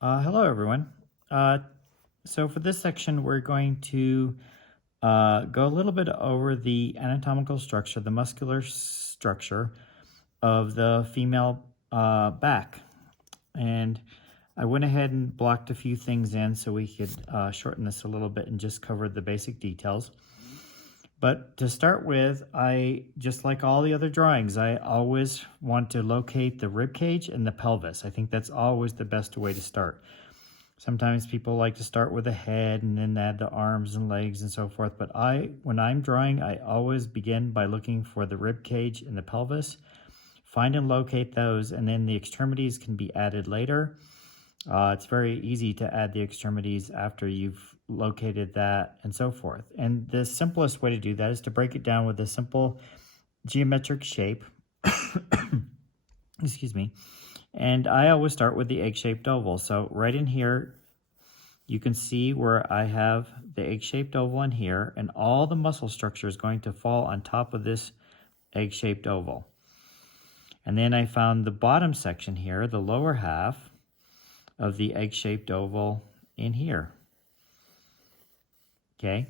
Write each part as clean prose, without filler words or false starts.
Hello, everyone. Uh, so for this section, we're going to go a little bit over the anatomical structure, the muscular structure of the female back. And I went ahead and blocked a few things in so we could shorten this a little bit and just cover the basic details. But to start with, just like all the other drawings, I always want to locate the rib cage and the pelvis. I think that's always the best way to start. Sometimes people like to start with the head and then add the arms and legs and so forth. But when I'm drawing, I always begin by looking for the rib cage and the pelvis, find and locate those, and then the extremities can be added later. It's very easy to add the extremities after you've located that and so forth. And the simplest way to do that is to break it down with a simple geometric shape. Excuse me. And I always start with the egg-shaped oval. So right in here, you can see where I have the egg-shaped oval in here, and all the muscle structure is going to fall on top of this egg-shaped oval. And then I found the bottom section here, the lower half of the egg-shaped oval in here. Okay,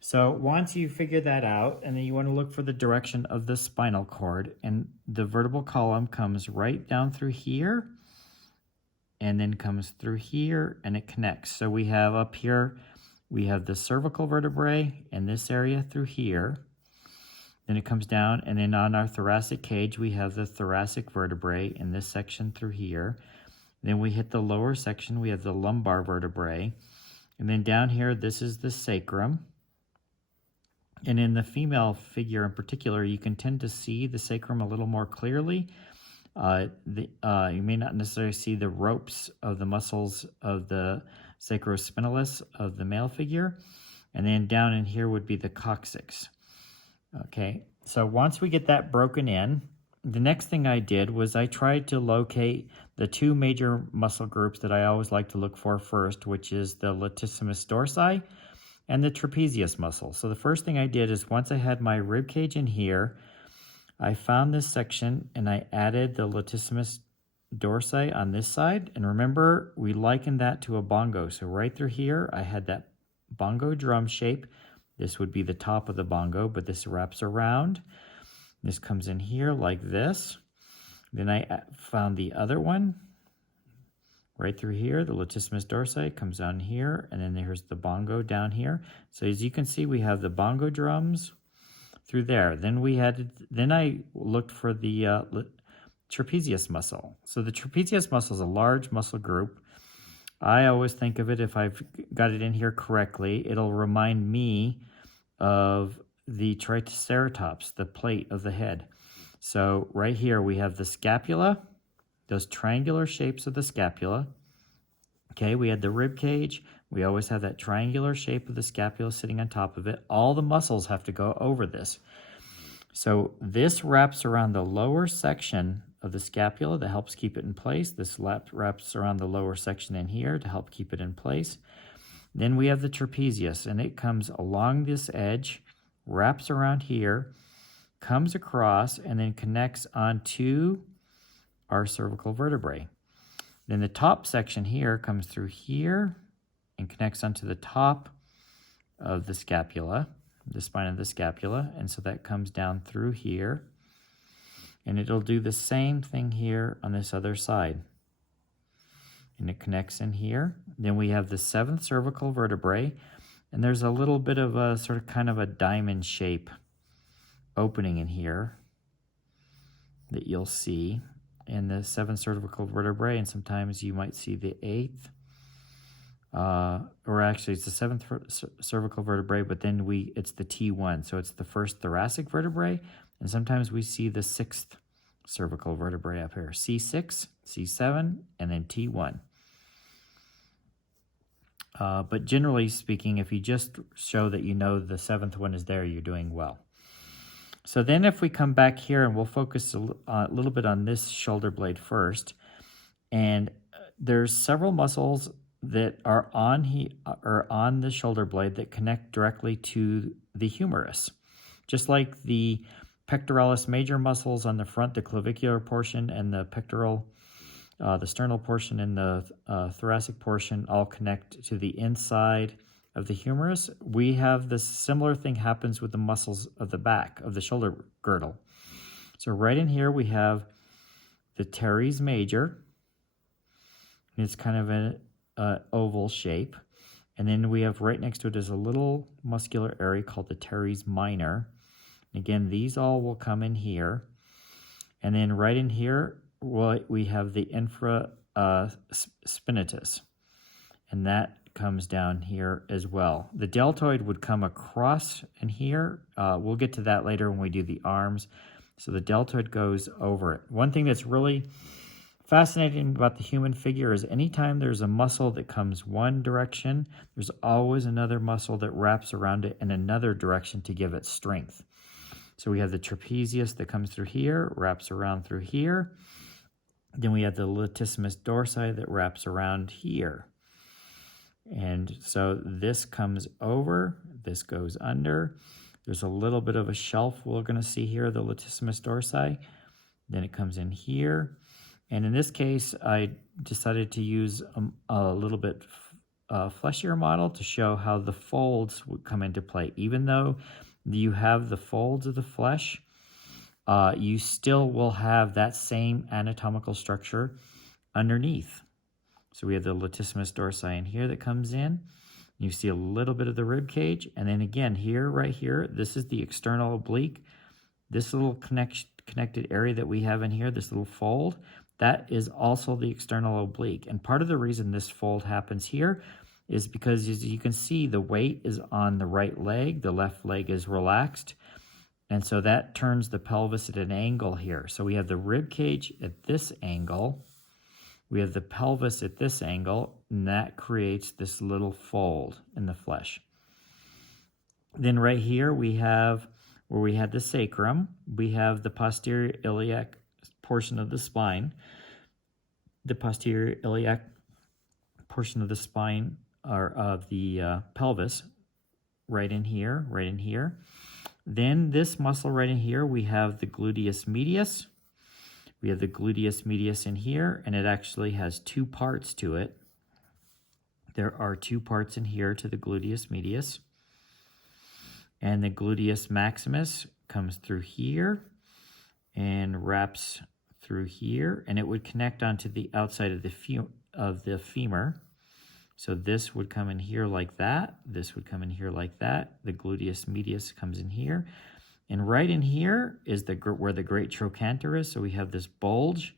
so once you figure that out, and then you want to look for the direction of the spinal cord, and the vertebral column comes right down through here, and then comes through here, and it connects. So we have up here, we have the cervical vertebrae in this area through here. Then it comes down, and then on our thoracic cage, we have the thoracic vertebrae in this section through here. Then we hit the lower section, we have the lumbar vertebrae. And then down here, this is the sacrum. And in the female figure in particular, you can tend to see the sacrum a little more clearly. You may not necessarily see the ropes of the muscles of the sacrospinalis of the male figure. And then down in here would be the coccyx. Okay, so once we get that broken in, the next thing I did was I tried to locate the two major muscle groups that I always like to look for first, which is the latissimus dorsi and the trapezius muscle. So the first thing I did is once I had my rib cage in here, I found this section and I added the latissimus dorsi on this side. And remember, we likened that to a bongo. So right through here, I had that bongo drum shape. This would be the top of the bongo, but this wraps around. This comes in here like this. Then I found the other one right through here. The latissimus dorsi comes down here, and then there's the bongo down here. So as you can see, we have the bongo drums through there. Then I looked for the trapezius muscle. So the trapezius muscle is a large muscle group. I always think of it, if I've got it in here correctly, it'll remind me of the triceratops, the plate of the head. So right here we have the scapula, those triangular shapes of the scapula. Okay, we had the rib cage. We always have that triangular shape of the scapula sitting on top of it. All the muscles have to go over this. So this wraps around the lower section of the scapula that helps keep it in place. This wraps around the lower section in here to help keep it in place. Then we have the trapezius, and it comes along this edge, wraps around here, comes across, and then connects onto our cervical vertebrae. Then the top section here comes through here and connects onto the top of the scapula, the spine of the scapula, and so that comes down through here. And it'll do the same thing here on this other side. And it connects in here. Then we have the seventh cervical vertebrae, and there's a little bit of a sort of kind of a diamond shape opening in here that you'll see in the seventh cervical vertebrae, and sometimes you might see the eighth, or actually it's the seventh cervical vertebrae, but then it's the T1, so it's the first thoracic vertebrae, and sometimes we see the sixth cervical vertebrae up here, C6, C7, and then T1. But generally speaking, if you just show that you know the seventh one is there, you're doing well. So then if we come back here, and we'll focus a little bit on this shoulder blade first, and there's several muscles that are on the shoulder blade that connect directly to the humerus. Just like the pectoralis major muscles on the front, the clavicular portion, and the pectoral The sternal portion and the thoracic portion all connect to the inside of the humerus. We have this similar thing happens with the muscles of the back of the shoulder girdle. So right in here we have the teres major. It's kind of an oval shape. And then we have right next to it is a little muscular area called the teres minor. Again, these all will come in here. And then right in here, we have the infraspinatus. And that comes down here as well. The deltoid would come across in here. We'll get to that later when we do the arms. So the deltoid goes over it. One thing that's really fascinating about the human figure is anytime there's a muscle that comes one direction, there's always another muscle that wraps around it in another direction to give it strength. So we have the trapezius that comes through here, wraps around through here. Then we have the latissimus dorsi that wraps around here. And so this comes over, this goes under. There's a little bit of a shelf we're going to see here, the latissimus dorsi. Then it comes in here. And in this case, I decided to use a little bit fleshier model to show how the folds would come into play. Even though you have the folds of the flesh, you still will have that same anatomical structure underneath. So we have the latissimus dorsi in here that comes in. You see a little bit of the rib cage. And then again, here, right here, this is the external oblique. This little connected area that we have in here, this little fold, that is also the external oblique. And part of the reason this fold happens here is because, as you can see, the weight is on the right leg. The left leg is relaxed. And so that turns the pelvis at an angle here. So we have the rib cage at this angle. We have the pelvis at this angle, and that creates this little fold in the flesh. Then right here we have, where we had the sacrum, we have the posterior iliac portion of the spine. The posterior iliac portion of the spine, or of the pelvis, right in here, right in here. Then this muscle right in here, we have the gluteus medius. We have the gluteus medius in here, and it actually has two parts to it. There are two parts in here to the gluteus medius. And the gluteus maximus comes through here and wraps through here, and it would connect onto the outside of the femur. So this would come in here like that. This would come in here like that. The gluteus medius comes in here. And right in here is where the great trochanter is. So we have this bulge,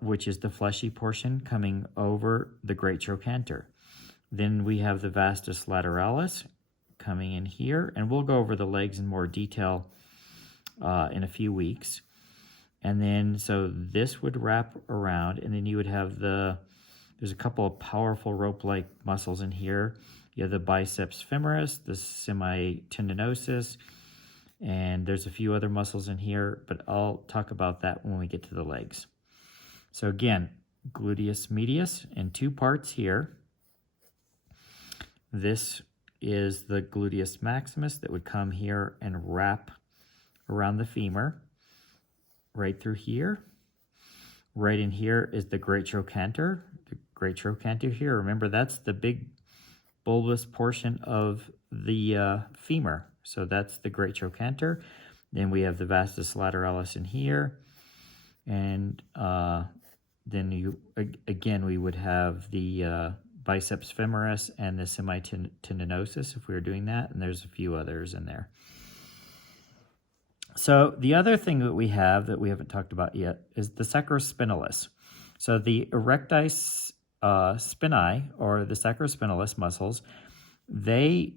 which is the fleshy portion coming over the great trochanter. Then we have the vastus lateralis coming in here. And we'll go over the legs in more detail in a few weeks. And then, so this would wrap around, and then you would have there's a couple of powerful rope-like muscles in here. You have the biceps femoris, the semitendinosus, and there's a few other muscles in here, but I'll talk about that when we get to the legs. So again, gluteus medius in two parts here. This is the gluteus maximus that would come here and wrap around the femur, right through here. Right in here is the great trochanter. The great trochanter here, remember that's the big bulbous portion of the femur. So that's the great trochanter. Then we have the vastus lateralis in here. And then again, we would have the biceps femoris and the semitendinosus if we were doing that. And there's a few others in there. So the other thing that we haven't talked about yet is the sacrospinalis. So the erecti spinae, or the sacrospinalis muscles, they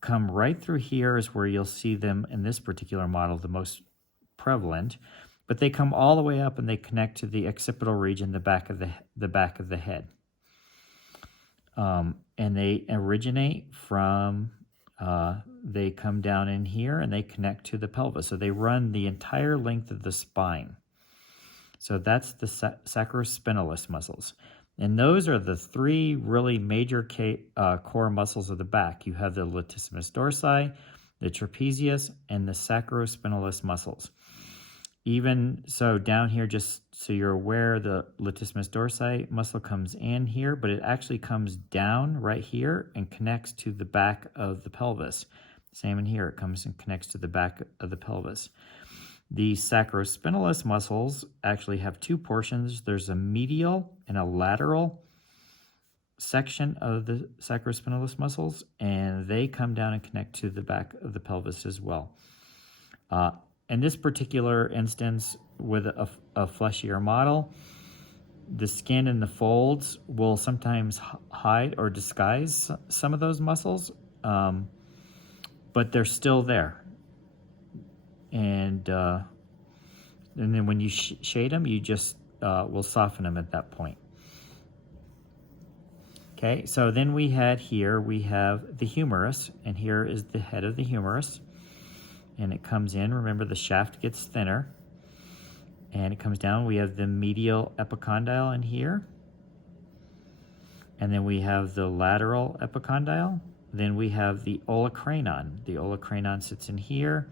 come right through here is where you'll see them in this particular model, the most prevalent, but they come all the way up and they connect to the occipital region, the back of the head. And they originate from, they come down in here and they connect to the pelvis. So they run the entire length of the spine. So that's the sacrospinalis muscles. And those are the three really major core muscles of the back. You have the latissimus dorsi, the trapezius, and the sacrospinalis muscles. even so down here, just so you're aware, the latissimus dorsi muscle comes in here, but it actually comes down right here and connects to the back of the pelvis. Same in here, it comes and connects to the back of the pelvis. The sacrospinalis muscles actually have two portions. There's a medial and a lateral section of the sacrospinalis muscles, and they come down and connect to the back of the pelvis as well. In this particular instance, with a fleshier model, the skin and the folds will sometimes hide or disguise some of those muscles, but they're still there. And then when you shade them, you just will soften them at that point. Okay, so then we have the humerus, and here is the head of the humerus. And it comes in, remember the shaft gets thinner, and it comes down. We have the medial epicondyle in here, and then we have the lateral epicondyle. Then we have the olecranon. The olecranon sits in here,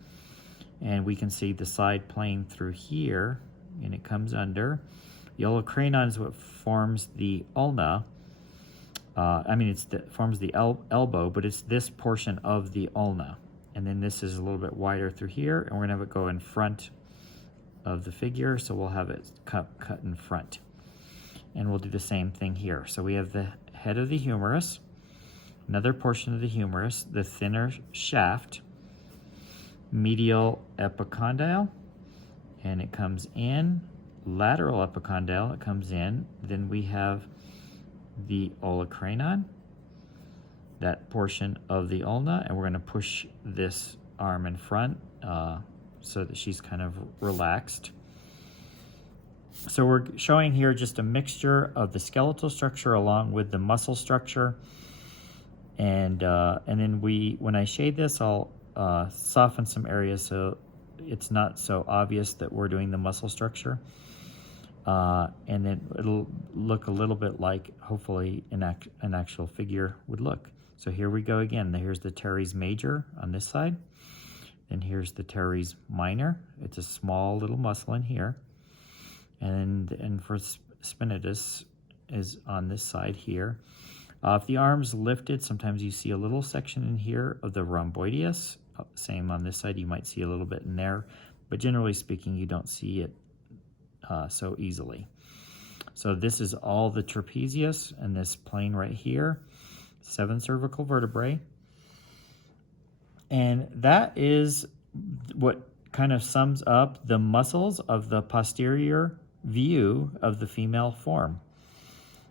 and we can see the side plane through here, and it comes under. The olecranon is what forms the ulna. Forms the elbow, but it's this portion of the ulna. And then this is a little bit wider through here, and we're gonna have it go in front of the figure, so we'll have it cut in front. And we'll do the same thing here. So we have the head of the humerus, another portion of the humerus, the thinner shaft, medial epicondyle, and it comes in, lateral epicondyle, it comes in, then we have the olecranon, that portion of the ulna, and we're going to push this arm in front so that she's kind of relaxed. So we're showing here just a mixture of the skeletal structure along with the muscle structure, and then when I shade this, I'll soften some areas so it's not so obvious that we're doing the muscle structure, and then it'll look a little bit like hopefully an actual figure would look. So here we go again. Here's the teres major on this side. And here's the teres minor. It's a small little muscle in here. And for spinatus is on this side here. If the arm's lifted, sometimes you see a little section in here of the rhomboideus. Same on this side, you might see a little bit in there. But generally speaking, you don't see it so easily. So this is all the trapezius and this plane right here. 7 cervical vertebrae, and that is what kind of sums up the muscles of the posterior view of the female form.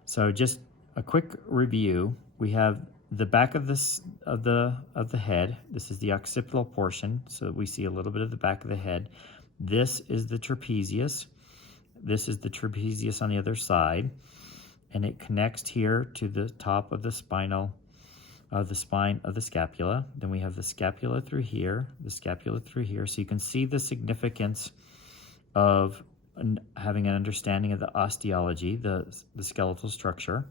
So just a quick review: we have the back of the head. This is the occipital portion, so we see a little bit of the back of the head. This is the trapezius. This is the trapezius on the other side. And it connects here to the top of the spine of the scapula. Then we have the scapula through here, the scapula through here. So you can see the significance of having an understanding of the osteology, the skeletal structure.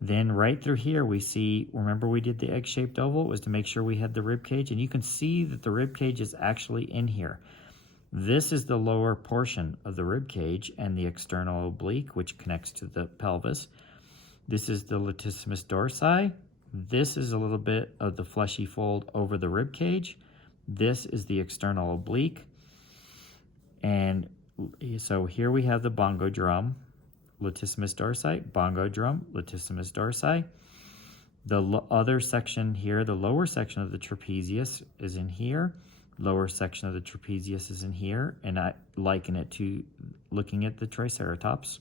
Then right through here we see, remember we did the egg-shaped oval? It was to make sure we had the rib cage, and you can see that the rib cage is actually in here. This is the lower portion of the rib cage and the external oblique, which connects to the pelvis. This is the latissimus dorsi. This is a little bit of the fleshy fold over the rib cage. This is the external oblique. And so here we have the bongo drum, latissimus dorsi, bongo drum, latissimus dorsi. The other section here, the lower section of the trapezius is in here. Lower section of the trapezius is in here, and I liken it to looking at the triceratops.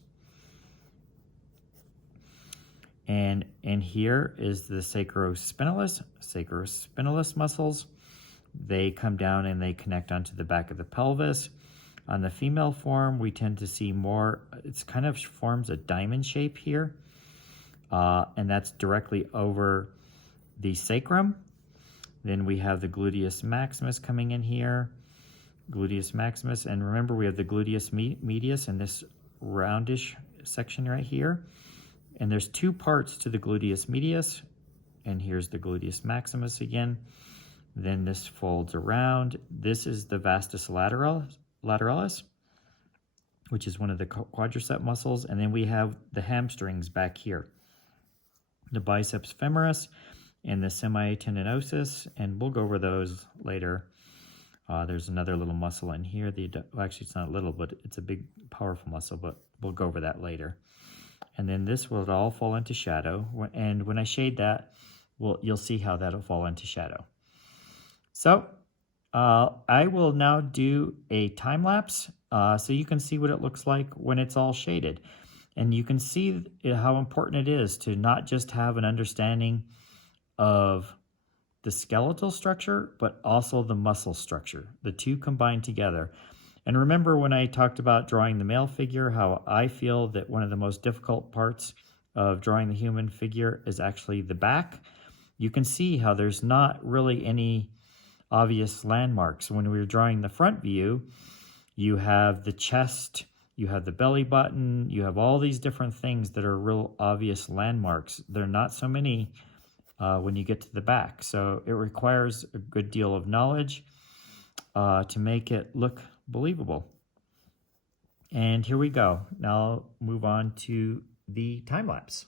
And in here is the sacrospinalis muscles. They come down and they connect onto the back of the pelvis. On the female form, we tend to see more, it's kind of forms a diamond shape here, and that's directly over the sacrum. Then we have the gluteus maximus coming in here, gluteus maximus, and remember we have the gluteus medius and this roundish section right here. And there's two parts to the gluteus medius, and here's the gluteus maximus again. Then this folds around. This is the vastus lateralis, lateralis, which is one of the quadricep muscles. And then we have the hamstrings back here, the biceps femoris and the semitendinosus, and we'll go over those later. There's another little muscle in here. Well, actually, it's not little, but it's a big, powerful muscle, but we'll go over that later. And then this will all fall into shadow. And when I shade that, you'll see how that'll fall into shadow. So I will now do a time lapse so you can see what it looks like when it's all shaded. And you can see how important it is to not just have an understanding of the skeletal structure, but also the muscle structure, the two combined together. And remember when I talked about drawing the male figure, how I feel that one of the most difficult parts of drawing the human figure is actually the back. You can see how there's not really any obvious landmarks. When we were drawing the front view, you have the chest, you have the belly button, you have all these different things that are real obvious landmarks. There are not so many when you get to the back. So it requires a good deal of knowledge to make it look believable. And here we go. Now I'll move on to the time lapse.